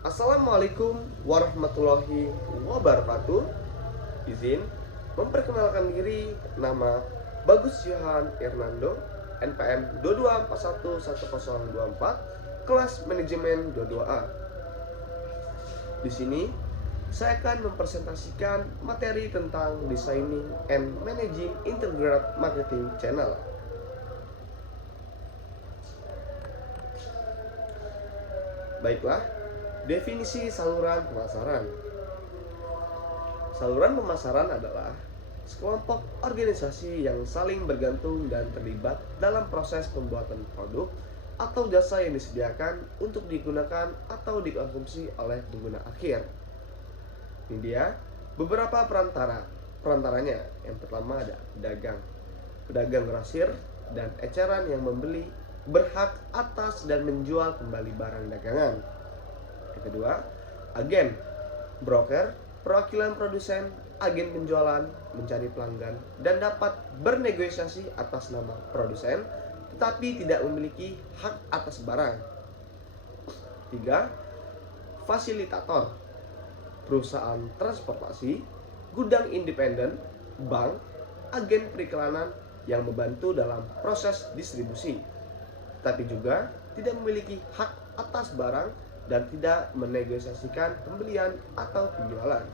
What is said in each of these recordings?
Assalamualaikum warahmatullahi wabarakatuh. Izin memperkenalkan diri, nama Bagus Yohan Hernando, NPM 22411024, kelas manajemen 22A. Di sini saya akan mempresentasikan materi tentang designing and managing integrated marketing channel. Baiklah, definisi saluran pemasaran. Saluran pemasaran adalah sekelompok organisasi yang saling bergantung dan terlibat dalam proses pembuatan produk atau jasa yang disediakan untuk digunakan atau dikonsumsi oleh pengguna akhir. Ini dia beberapa perantaranya. Yang pertama ada pedagang grosir dan eceran yang membeli berhak atas dan menjual kembali barang dagangan. Yang kedua, agen, broker, perwakilan produsen, agen penjualan, mencari pelanggan, dan dapat bernegosiasi atas nama produsen, tetapi tidak memiliki hak atas barang. 3. Fasilitator, perusahaan transportasi, gudang independen, bank, agen periklanan yang membantu dalam proses distribusi, tapi juga tidak memiliki hak atas barang dan tidak menegosiasikan pembelian atau penjualan.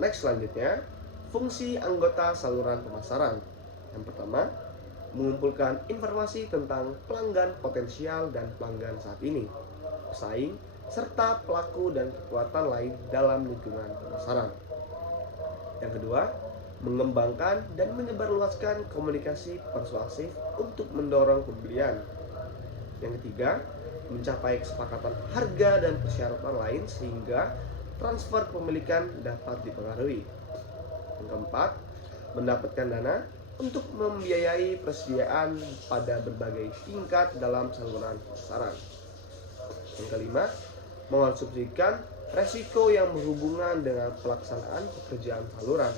Next, selanjutnya, fungsi anggota saluran pemasaran. Yang pertama, mengumpulkan informasi tentang pelanggan potensial dan pelanggan saat ini, pesaing, serta pelaku dan kekuatan lain dalam lingkungan pemasaran. Yang kedua, mengembangkan dan menyebarluaskan komunikasi persuasif untuk mendorong pembelian. Yang ketiga, mencapai kesepakatan harga dan persyaratan lain sehingga transfer pemilikan dapat dipengaruhi. Yang keempat, mendapatkan dana untuk membiayai persediaan pada berbagai tingkat dalam saluran pemasaran. Yang kelima, mengonsumsikan resiko yang berhubungan dengan pelaksanaan pekerjaan saluran.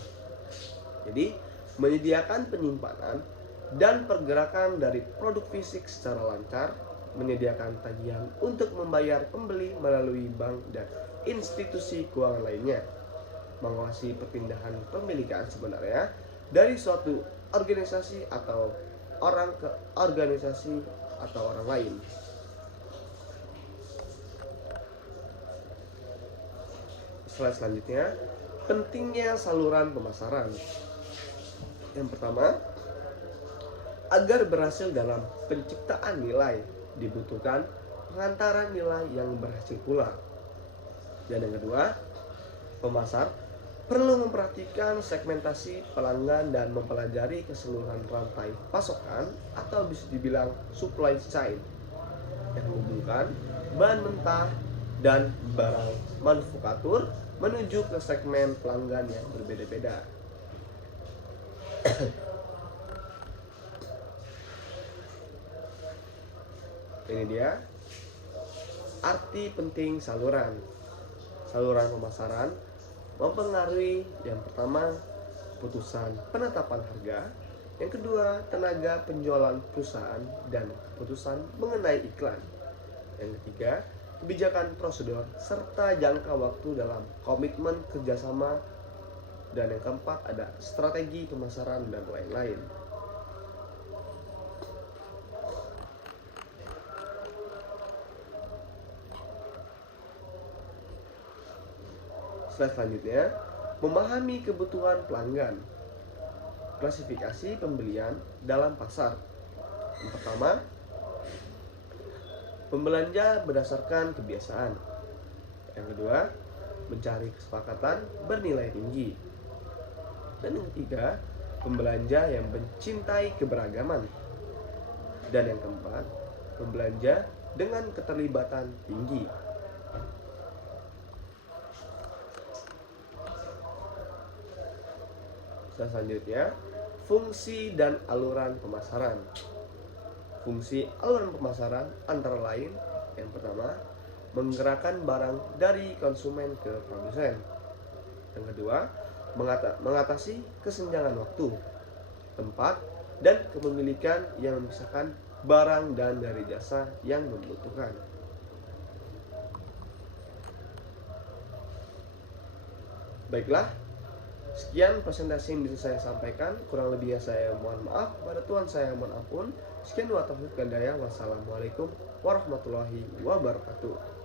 Jadi, menyediakan penyimpanan dan pergerakan dari produk fisik secara lancar, menyediakan tagihan untuk membayar pembeli melalui bank dan institusi keuangan lainnya, mengawasi perpindahan pemilikan sebenarnya dari suatu organisasi atau orang ke organisasi atau orang lain. Slide selanjutnya, pentingnya saluran pemasaran. Yang pertama, agar berhasil dalam penciptaan nilai dibutuhkan pengantaran nilai yang berhasil pula. Dan yang kedua, pemasar perlu memperhatikan segmentasi pelanggan dan mempelajari keseluruhan rantai pasokan atau bisa dibilang supply chain yang menghubungkan bahan mentah dan barang manufaktur menuju ke segmen pelanggan yang berbeda-beda. Ini dia arti penting saluran pemasaran. Mempengaruhi yang pertama, putusan penetapan harga. Yang kedua, tenaga penjualan perusahaan dan putusan mengenai iklan. Yang ketiga, kebijakan prosedur serta jangka waktu dalam komitmen kerjasama. Dan yang keempat ada strategi pemasaran dan lain-lain. Slide selanjutnya, memahami kebutuhan pelanggan. Klasifikasi pembelian dalam pasar. Yang pertama, pembelanja berdasarkan kebiasaan. Yang kedua, mencari kesepakatan bernilai tinggi. Dan yang ketiga, pembelanja yang mencintai keberagaman. Dan yang keempat, pembelanja dengan keterlibatan tinggi. Selanjutnya, fungsi dan aluran pemasaran. Fungsi aluran pemasaran antara lain, yang pertama, menggerakkan barang dari konsumen ke produsen. Yang kedua, mengatasi kesenjangan waktu, tempat, dan kepemilikan yang memisahkan barang dan dari jasa yang membutuhkan. Baiklah, sekian presentasi yang bisa saya sampaikan. Kurang lebihnya saya mohon maaf. Pada Tuhan saya mohon ampun. Sekian wa taufiq dan hidayah. Wassalamualaikum warahmatullahi wabarakatuh.